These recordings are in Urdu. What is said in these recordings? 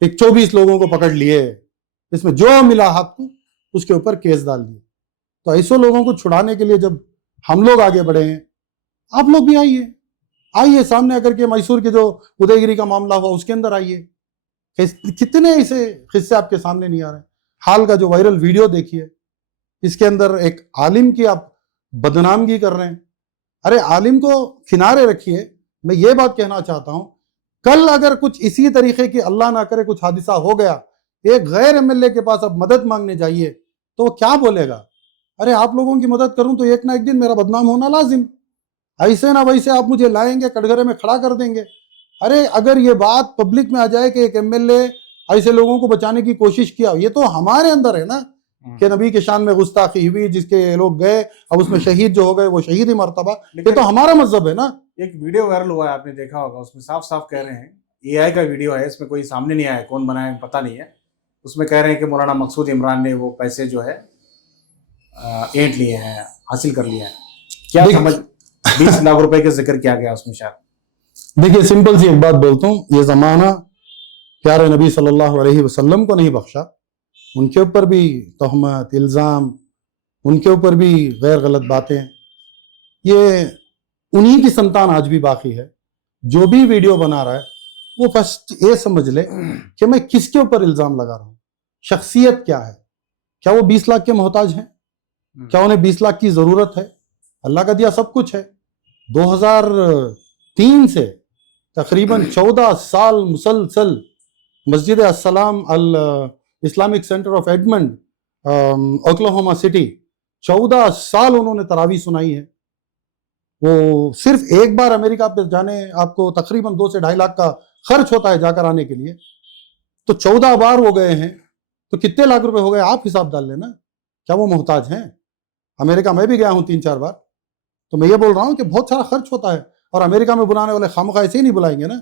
ایک 24 لوگوں کو پکڑ لیے, اس میں جو ملا ہاتھ کو اس کے اوپر کیس ڈال دیے. تو ایسے لوگوں کو چھڑانے کے لیے جب ہم لوگ آگے بڑھے ہیں, آپ لوگ بھی آئیے سامنے آ کر کے میسور کے جو ادے گیری کا معاملہ ہوا اس کے اندر آئیے. کتنے ایسے قصے آپ کے سامنے نہیں آ رہے. حال کا جو وائرل ویڈیو دیکھیے, اس کے اندر ایک عالم کی آپ بدنامگی کر رہے ہیں. ارے عالم کو کنارے رکھیے. میں یہ بات کہنا چاہتا ہوں, کل اگر کچھ اسی طریقے کی اللہ نہ کرے کچھ حادثہ ہو گیا, ایک غیر ایم ایل اے کے پاس اب مدد مانگنے جائیے تو وہ کیا بولے گا؟ ارے آپ لوگوں کی مدد کروں تو ایک نہ ایک دن میرا بدنام ہونا لازم, ایسے نہ ویسے آپ مجھے لائیں گے, کٹگرے میں کھڑا کر دیں گے. ارے اگر یہ بات پبلک میں آ جائے کہ ایک ایم ایل اے ایسے لوگوں کو بچانے کی کوشش کیا, یہ تو ہمارے اندر ہے نا کہ نبی کے شان میں گستاخی ہوئی, جس کے لوگ گئے اب اس میں شہید جو ہو گئے وہ شہید ہی مرتبہ, یہ تو ہمارا مذہب ہے نا. ایک ویڈیو وائرل ہوا ہے, آپ نے دیکھا ہوگا, اس میں صاف صاف کہہ رہے ہیں, اے آئی کا ویڈیو ہے, اس میں کوئی سامنے نہیں آیا کون بنایا پتہ نہیں ہے. اس میں کہہ رہے ہیں کہ مولانا مقصود عمران نے وہ پیسے جو ہے اینٹ لیے ہیں, حاصل کر لیے ہیں. کیا سمجھ 20 لاکھ روپے کا ذکر کیا گیا اس میں شاید. دیکھیے سمپل سی ایک بات بولتا ہوں, یہ زمانہ پیارے نبی صلی اللہ علیہ وسلم کو نہیں بخشا. ان کے اوپر بھی تہمت, الزام, ان کے اوپر بھی غیر غلط باتیں. یہ انہی کی سنتان آج بھی باقی ہے. جو بھی ویڈیو بنا رہا ہے وہ فرسٹ یہ سمجھ لے کہ میں کس کے اوپر الزام لگا رہا ہوں, شخصیت کیا ہے. کیا وہ 20 لاکھ کے محتاج ہیں؟ کیا انہیں 20 لاکھ کی ضرورت ہے؟ اللہ کا دیا سب کچھ ہے. 2003 سے تقریباً 14 سال مسلسل مسجد السلام Islamic centre of Edmond Oklahoma City 14 سال انہوں نے تراویح سنائی ہے. وہ صرف ایک بار امریکہ پہ جانے آپ کو تقریباً 2 سے 2.5 لاکھ کا خرچ ہوتا ہے جا کر آنے کے لیے. تو 14 بار وہ گئے ہیں تو کتنے لاکھ روپے ہو گئے آپ حساب ڈال لینا. کیا وہ محتاج ہیں؟ امریکہ میں بھی گیا ہوں 3-4 بار, تو میں یہ بول رہا ہوں کہ بہت سارا خرچ ہوتا ہے. اور امریکہ میں بلانے والے خامخواہ ایسے ہی نہیں بلائیں گے نا.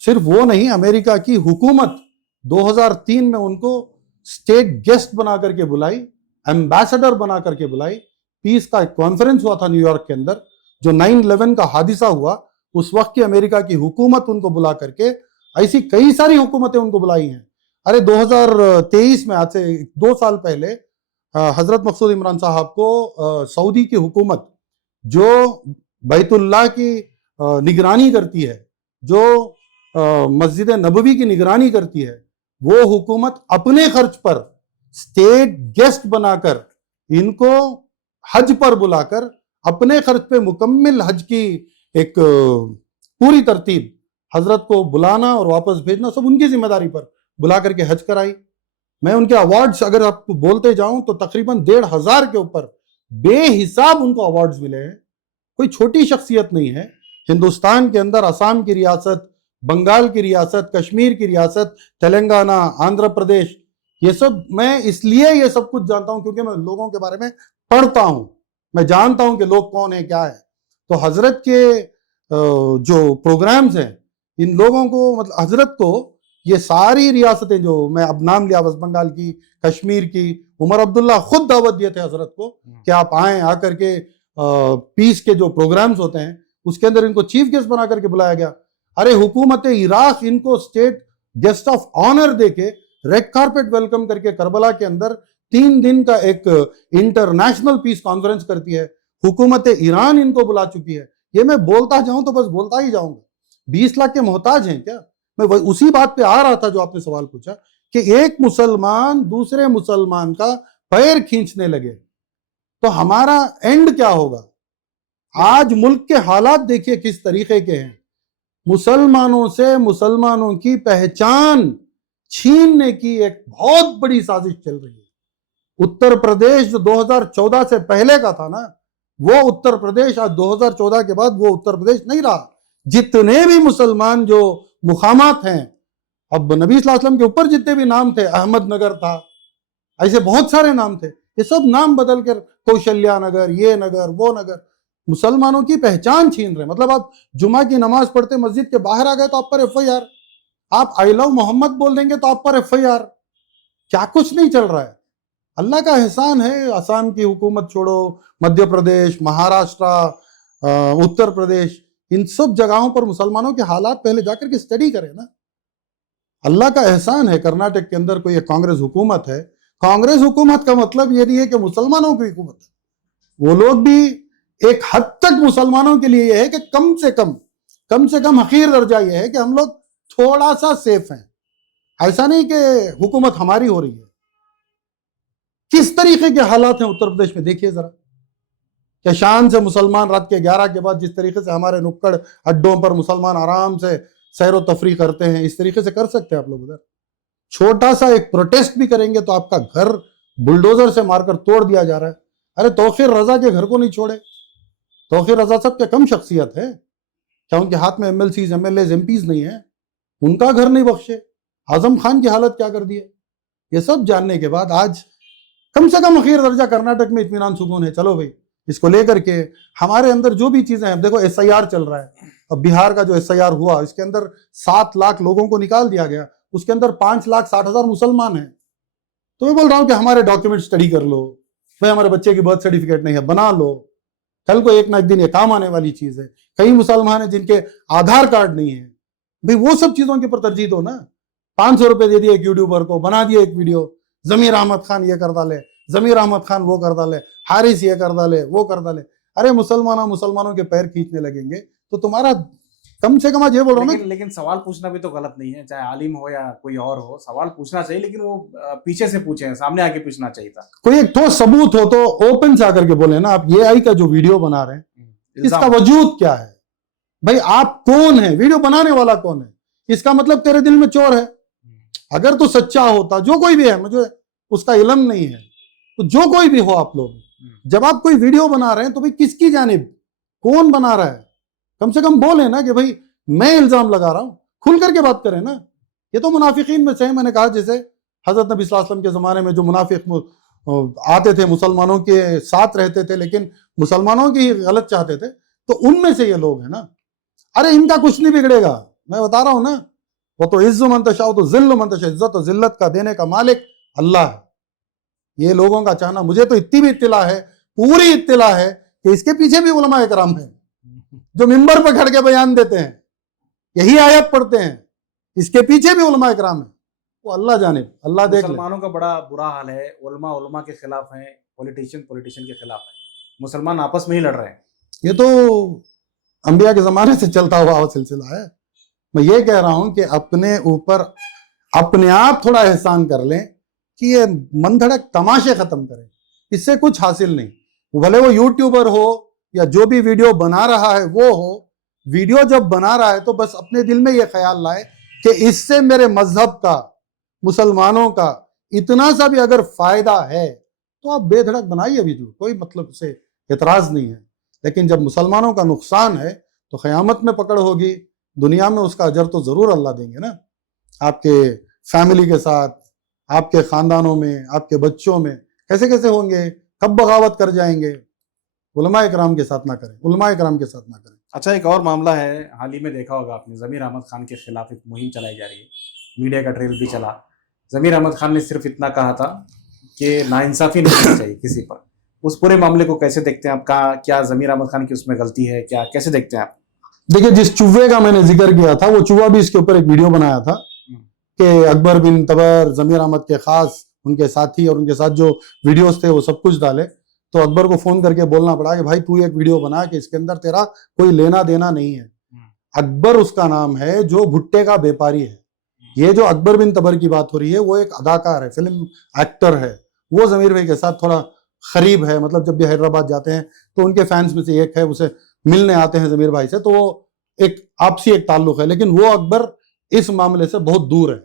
صرف وہ نہیں, امریکہ کی حکومت 2003 میں ان کو اسٹیٹ گیسٹ بنا کر کے بلائی, ایمبیسڈر بنا کر کے بلائی. پیس کا ایک کانفرنس ہوا تھا نیو یارک کے اندر, جو 9/11 کا حادثہ ہوا اس وقت کی امریکہ کی حکومت ان کو بلا کر کے, ایسی کئی ساری حکومتیں ان کو بلائی ہیں. ارے 2023 میں, آج سے 2 سال پہلے, حضرت مقصود عمران صاحب کو سعودی کی حکومت جو بیت اللہ کی نگرانی کرتی ہے, جو مسجد نبوی کی نگرانی کرتی ہے, وہ حکومت اپنے خرچ پر اسٹیٹ گیسٹ بنا کر ان کو حج پر بلا کر اپنے خرچ پہ مکمل حج کی ایک پوری ترتیب, حضرت کو بلانا اور واپس بھیجنا سب ان کی ذمہ داری پر بلا کر کے حج کرائی. میں ان کے ایوارڈز اگر آپ کو بولتے جاؤں تو تقریباً 1,500 کے اوپر بے حساب ان کو ایوارڈز ملے ہیں. کوئی چھوٹی شخصیت نہیں ہے. ہندوستان کے اندر آسام کی ریاست, بنگال کی ریاست, کشمیر کی ریاست, تلنگانہ, آندھرا پردیش, یہ سب میں اس لیے یہ سب کچھ جانتا ہوں کیونکہ میں لوگوں کے بارے میں پڑھتا ہوں, میں جانتا ہوں کہ لوگ کون ہیں, کیا ہے. تو حضرت کے جو پروگرامز ہیں, ان لوگوں کو, مطلب حضرت کو یہ ساری ریاستیں جو میں اب نام لیا, ویسٹ بنگال کی, کشمیر کی, عمر عبداللہ خود دعوت دیے تھے حضرت کو کہ آپ آئیں, آ کر کے پیس کے جو پروگرامز ہوتے ہیں اس کے اندر ان کو چیف گیسٹ بنا کر کے بلایا گیا. ارے حکومت عراق ان کو اسٹیٹ گیسٹ آف آنر دے کے ریڈ کارپیٹ ویلکم کر کے کربلا کے اندر 3 دن کا ایک انٹرنیشنل پیس کانفرنس کرتی ہے. حکومت ایران ان کو بلا چکی ہے. یہ میں بولتا جاؤں تو بس بولتا ہی جاؤں گا. 20 لاکھ کے محتاج ہیں کیا؟ میں اسی بات پہ آ رہا تھا جو آپ نے سوال پوچھا کہ ایک مسلمان دوسرے مسلمان کا پیر کھینچنے لگے تو ہمارا اینڈ کیا ہوگا؟ آج ملک کے حالات دیکھیے کس طریقے کے ہیں. مسلمانوں سے مسلمانوں کی پہچان چھیننے کی ایک بہت بڑی سازش چل رہی ہے. اتر پردیش جو 2014 سے پہلے کا تھا نا, وہ اتر پردیش آج 2014 کے بعد وہ اتر پردیش نہیں رہا. جتنے بھی مسلمان جو مقامات ہیں, اب نبی صلی اللہ علیہ وسلم کے اوپر جتنے بھی نام تھے, احمد نگر تھا, ایسے بہت سارے نام تھے, یہ سب نام بدل کر کوشلیا نگر, یہ نگر, وہ نگر, مسلمانوں کی پہچان چھین رہے. مطلب آپ جمعہ کی نماز پڑھتے مسجد کے باہر آ گئے تو آپ پر FIR, آپ آئی لو محمد بول دیں گے تو آپ پر FIR. کیا کچھ نہیں چل رہا ہے. اللہ کا احسان ہے. آسام کی حکومت چھوڑو, مدھیہ پردیش, مہاراشٹرا, اتر پردیش, ان سب جگہوں پر مسلمانوں کے حالات پہلے جا کر کے اسٹڈی کریں نا. اللہ کا احسان ہے کرناٹک کے اندر کوئی ایک کانگریس حکومت ہے. کانگریس حکومت کا مطلب یہ نہیں ہے کہ مسلمانوں کی حکومت ہے. وہ لوگ بھی ایک حد تک مسلمانوں کے لیے یہ ہے کہ کم سے کم حقیر درجہ یہ ہے کہ ہم لوگ تھوڑا سا سیف ہیں. ایسا نہیں کہ حکومت ہماری ہو رہی ہے. کس طریقے کے حالات ہیں اتر پردیش میں دیکھیے ذرا, کہ شان سے مسلمان رات کے 11 کے بعد جس طریقے سے ہمارے نکڑ اڈوں پر مسلمان آرام سے سیر و تفریح کرتے ہیں, اس طریقے سے کر سکتے ہیں آپ لوگ ادھر؟ چھوٹا سا ایک پروٹیسٹ بھی کریں گے تو آپ کا گھر بلڈوزر سے مار کر توڑ دیا جا رہا ہے. ارے توقیر رضا کے گھر کو نہیں چھوڑے. توقیر رضا صاحب کیا کم شخصیت ہے؟ کیا ان کے ہاتھ میں MLCs MLAs MPs نہیں ہیں؟ ان کا گھر نہیں بخشے. اعظم خان کی حالت کیا کر دی ہے؟ یہ سب جاننے کے بعد آج کم سے کم اخیر درجہ کرناٹک میں اطمینان سکون ہے. چلو بھائی, اس کو لے کر کے ہمارے اندر جو بھی چیزیں ہیں, دیکھو SIR چل رہا ہے. اب بہار کا جو SIR ہوا, اس کے اندر 7 لاکھ لوگوں کو نکال دیا گیا, اس کے اندر 5,60,000 مسلمان ہیں. تو میں بول رہا ہوں کہ ہمارے ڈاکیومنٹ اسٹڈی کر لو بھائی, ہمارے بچے کی برتھ سرٹیفکیٹ نہیں ہے بنا لو, کل کو ایک نہ ایک دن یہ کام آنے والی چیز ہے. کئی مسلمان ہیں جن کے آدھار کارڈ نہیں ہے, بھائی وہ سب چیزوں کے پر ترجیح دو نا. 500 روپے دے دیے ایک یوٹیوبر کو, بنا دیے ایک ویڈیو, ضمیر احمد خان یہ کر ڈالے, ضمیر احمد خان وہ کر ڈالے, حارث یہ کر ڈالے, وہ کر ڈالے. ارے مسلمانوں کے پیر کھینچنے لگیں گے تو تمہارا کم سے کم آج یہ بول رہا ہوں نا. لیکن سوال پوچھنا بھی تو غلط نہیں ہے, چاہے عالم ہو یا کوئی اور ہو, سوال پوچھنا چاہیے, لیکن وہ پیچھے سے پوچھیں, سامنے آ کے پوچھنا چاہیے تھا. کوئی ایک ٹھوس ثبوت ہو تو اوپن سے آ کر کے بولیں نا. آپ AI کا جو ویڈیو بنا رہے ہیں, اس کا وجود کیا ہے بھائی؟ آپ کون ہیں؟ ویڈیو بنانے والا کون ہے؟ اس کا مطلب تیرے دل میں چور ہے. اگر تو سچا ہوتا, جو کوئی بھی ہے, مجھے اس کا علم نہیں ہے, تو جو کوئی بھی ہو, آپ لوگ جب آپ کوئی ویڈیو بنا رہے ہیں تو بھائی کس کی جانب, کون بنا رہا ہے؟ کم سے کم بولیں نا کہ بھائی میں الزام لگا رہا ہوں, کھل کر کے بات کریں نا. یہ تو منافقین میں سے, میں نے کہا جیسے حضرت نبی صلی اللہ علیہ وسلم کے زمانے میں جو منافق آتے تھے, مسلمانوں کے ساتھ رہتے تھے لیکن مسلمانوں کی غلط چاہتے تھے, تو ان میں سے یہ لوگ ہیں نا. ارے ان کا کچھ نہیں بگڑے گا, میں بتا رہا ہوں نا. وہ تو عز منتشا, تو ذل منتشا, عزت و ذلت کا دینے کا مالک اللہ ہے. یہ لوگوں کا چاہنا, مجھے تو اتنی بھی اطلاع ہے, پوری اطلاع ہے, کہ اس کے پیچھے بھی علماء کرام ہیں جو ممبر پہ کھڑ کے بیان دیتے ہیں, یہی آیت پڑھتے ہیں, اس کے پیچھے بھی علماء کرام ہیں. وہ اللہ جانب, اللہ دیکھ لے. مسلمانوں کا بڑا برا حال ہے, علماء کے خلاف ہیں, پولیٹیشین کے خلاف ہیں, مسلمان آپس میں ہی لڑ رہے ہیں. یہ تو انبیاء کے زمانے سے چلتا ہوا سلسلہ ہے. میں یہ کہہ رہا ہوں کہ اپنے اوپر اپنے آپ تھوڑا احسان کر لیں کہ یہ من دھڑک تماشے ختم کریں, اس سے کچھ حاصل نہیں. بھلے وہ یوٹیوبر ہو یا جو بھی ویڈیو بنا رہا ہے وہ ہو, ویڈیو جب بنا رہا ہے تو بس اپنے دل میں یہ خیال لائے کہ اس سے میرے مذہب کا, مسلمانوں کا اتنا سا بھی اگر فائدہ ہے تو آپ بے دھڑک بنائیے ویڈیو, کوئی مطلب سے اعتراض نہیں ہے. لیکن جب مسلمانوں کا نقصان ہے تو قیامت میں پکڑ ہوگی, دنیا میں اس کا اجر تو ضرور اللہ دیں گے نا. آپ کے فیملی کے ساتھ, آپ کے خاندانوں میں, آپ کے بچوں میں کیسے ہوں گے, کب بغاوت کر جائیں گے. علماء کرام کے ساتھ نہ کریں, علماء کرام کے ساتھ نہ کریں. اچھا, ایک اور معاملہ ہے, حال ہی میں دیکھا ہوگا آپ نے, ضمیر احمد خان کے خلاف ایک مہم چلائی جا رہی ہے, میڈیا کا ٹریل بھی چلا. ضمیر احمد خان نے صرف اتنا کہا تھا کہ ناانصافی نہیں ہونی چاہیے کسی پر. اس پورے معاملے کو کیسے دیکھتے ہیں آپ؟ کیا ضمیر احمد خان کی اس میں غلطی ہے, کیا کیسے دیکھتے ہیں آپ؟ دیکھیں, جس چوہے کا میں نے ذکر کیا تھا, وہ چوہا بھی اس کے اوپر ایک ویڈیو بنایا تھا کہ اکبر بن تبر, ضمیر احمد کے خاص, ان کے ساتھی اور ان کے ساتھ جو ویڈیوز تھے وہ سب کچھ ڈالے. تو اکبر کو فون کر کے بولنا پڑا کہ بھائی تو ایک ویڈیو بنا کہ اس کے اندر تیرا کوئی لینا دینا نہیں ہے. اکبر اس کا نام ہے جو بھٹے کا بیپاری ہے. یہ جو اکبر بن تبر کی بات ہو رہی ہے وہ ایک اداکار ہے, فلم ایکٹر ہے. وہ ضمیر بھائی کے ساتھ تھوڑا قریب ہے, مطلب جب بھی حیدرآباد جاتے ہیں تو ان کے فینس میں سے ایک ہے, اسے ملنے آتے ہیں ضمیر بھائی سے, تو وہ ایک آپسی ایک تعلق ہے. لیکن وہ اکبر اس معاملے سے بہت دور ہے.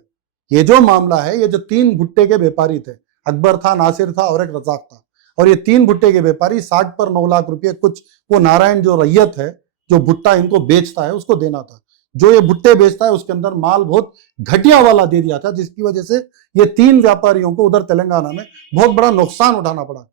یہ جو معاملہ ہے, یہ جو 3 بھٹے کے بیپاری تھے, اکبر تھا, ناصر تھا اور ایک رزاق تھا, اور یہ 3 بھٹے کے بیپاری 60 پر 9 لاکھ روپے کچھ, وہ نارائن جو ریت ہے, جو بھٹا ان کو بیچتا ہے, اس کو دینا تھا. جو یہ بھٹے بیچتا ہے اس کے اندر مال بہت گھٹیا والا دے دیا تھا, جس کی وجہ سے یہ 3 ویاپاریوں کو ادھر تلنگانہ میں بہت بڑا نقصان اٹھانا پڑا,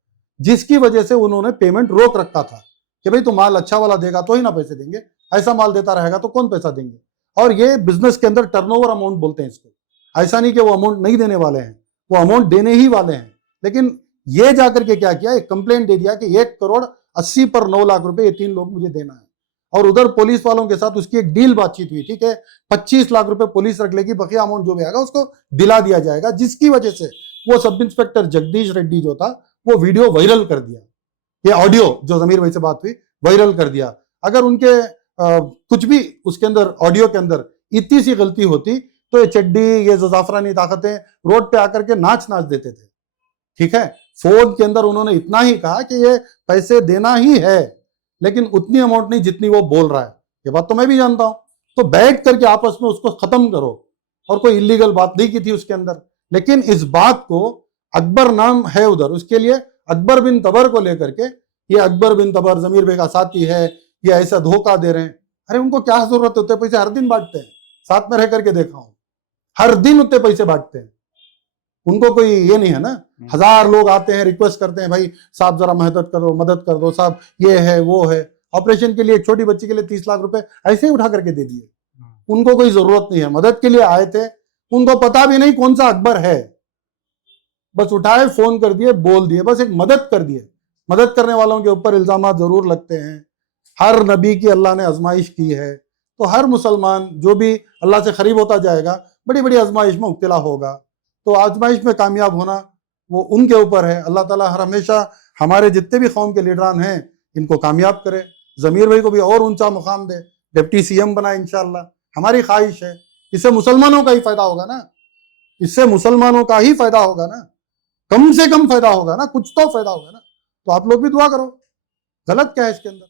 جس کی وجہ سے انہوں نے پیمنٹ روک رکھا تھا کہ بھئی تو مال اچھا والا دے گا تو ہی نہ پیسے دیں گے, ایسا مال دیتا رہے گا تو کون پیسہ دیں گے. اور یہ بزنس کے اندر ٹرن اوور اماؤنٹ بولتے ہیں اس کو. ایسا نہیں کہ وہ اماؤنٹ نہیں دینے والے ہیں, وہ اماؤنٹ دینے ہی والے ہیں. لیکن یہ جا کر کے کیا کیا, ایک کمپلین دے دیا کہ 1 کروڑ 80 پر 9 لاکھ روپے یہ 3 لوگ مجھے دینا ہے. اور ادھر پولیس والوں کے ساتھ اس کی ایک ڈیل بات چیت ہوئی تھی کہ 25 لاکھ روپے پولیس رکھ لے گی, بقیہ اماؤنٹ جو بھی آئے گا اس کو دلا دیا جائے گا, جس کی وجہ سے وہ سب انسپیکٹر جگدیش ریڈی جو تھا وہ ویڈیو وائرل کر دیا. یہ آڈیو جو ضمیر بھائی سے بات ہوئی وائرل کر دیا. اگر ان کے کچھ بھی اس کے اندر آڈیو کے اندر اتنی سی غلطی ہوتی تو یہ چڈی یہ زعفرانی طاقتیں روڈ پہ آ کر کے ناچ دیتے تھے. ٹھیک ہے, فون کے اندر انہوں نے اتنا ہی کہا کہ یہ پیسے دینا ہی ہے, لیکن اتنی اماؤنٹ نہیں جتنی وہ بول رہا ہے. یہ بات تو میں بھی جانتا ہوں. تو بیٹھ کر کے آپس میں اس کو ختم کرو, اور کوئی اللیگل بات نہیں کی تھی اس کے اندر. لیکن اس بات کو اکبر نام ہے ادھر, اس کے لیے اکبر بن تبر کو لے کر کے یہ اکبر بن تبر ضمیر بھائی کا ساتھی ہے, یہ ایسا دھوکہ دے رہے ہیں. ارے ان کو کیا ضرورت ہوتے پیسے, ہر دن بانٹتے ہیں, ساتھ میں رہ کر کے دیکھا ہوں, ہر دن اتنے پیسے بانٹتے ہیں. ان کو کوئی یہ نہیں ہے نا, 1000 لوگ آتے ہیں ریکویسٹ کرتے ہیں بھائی صاحب ذرا مدد کر دو صاحب, یہ ہے وہ ہے. آپریشن کے لیے ایک چھوٹی بچی کے لیے 30 لاکھ روپے ایسے ہی اٹھا کر کے دے دیے. ان کو کوئی ضرورت نہیں ہے, مدد کے لیے آئے تھے, ان کو پتا بھی نہیں کون سا اکبر ہے, بس اٹھائے فون کر دیے بول دیے, بس ایک مدد کر دیے. مدد کرنے والوں کے اوپر الزامات ضرور لگتے ہیں. ہر نبی کی اللہ نے آزمائش کی ہے, تو ہر مسلمان جو بھی اللہ سے قریب ہوتا جائے گا بڑی بڑی آزمائش میں مبتلا ہوگا. تو آزمائش میں کامیاب ہونا وہ ان کے اوپر ہے. اللہ تعالیٰ ہر ہمیشہ ہمارے جتنے بھی قوم کے لیڈران ہیں ان کو کامیاب کرے. ضمیر بھائی کو بھی اور اونچا مقام دے, ڈپٹی سی ایم بنائے انشاءاللہ. ہماری خواہش ہے, اس سے مسلمانوں کا ہی فائدہ ہوگا نا, اس سے مسلمانوں کا ہی فائدہ ہوگا نا, کم سے کم فائدہ ہوگا نا, کچھ تو فائدہ ہوگا نا. تو آپ لوگ بھی دعا کرو, غلط کیا ہے اس کے اندر.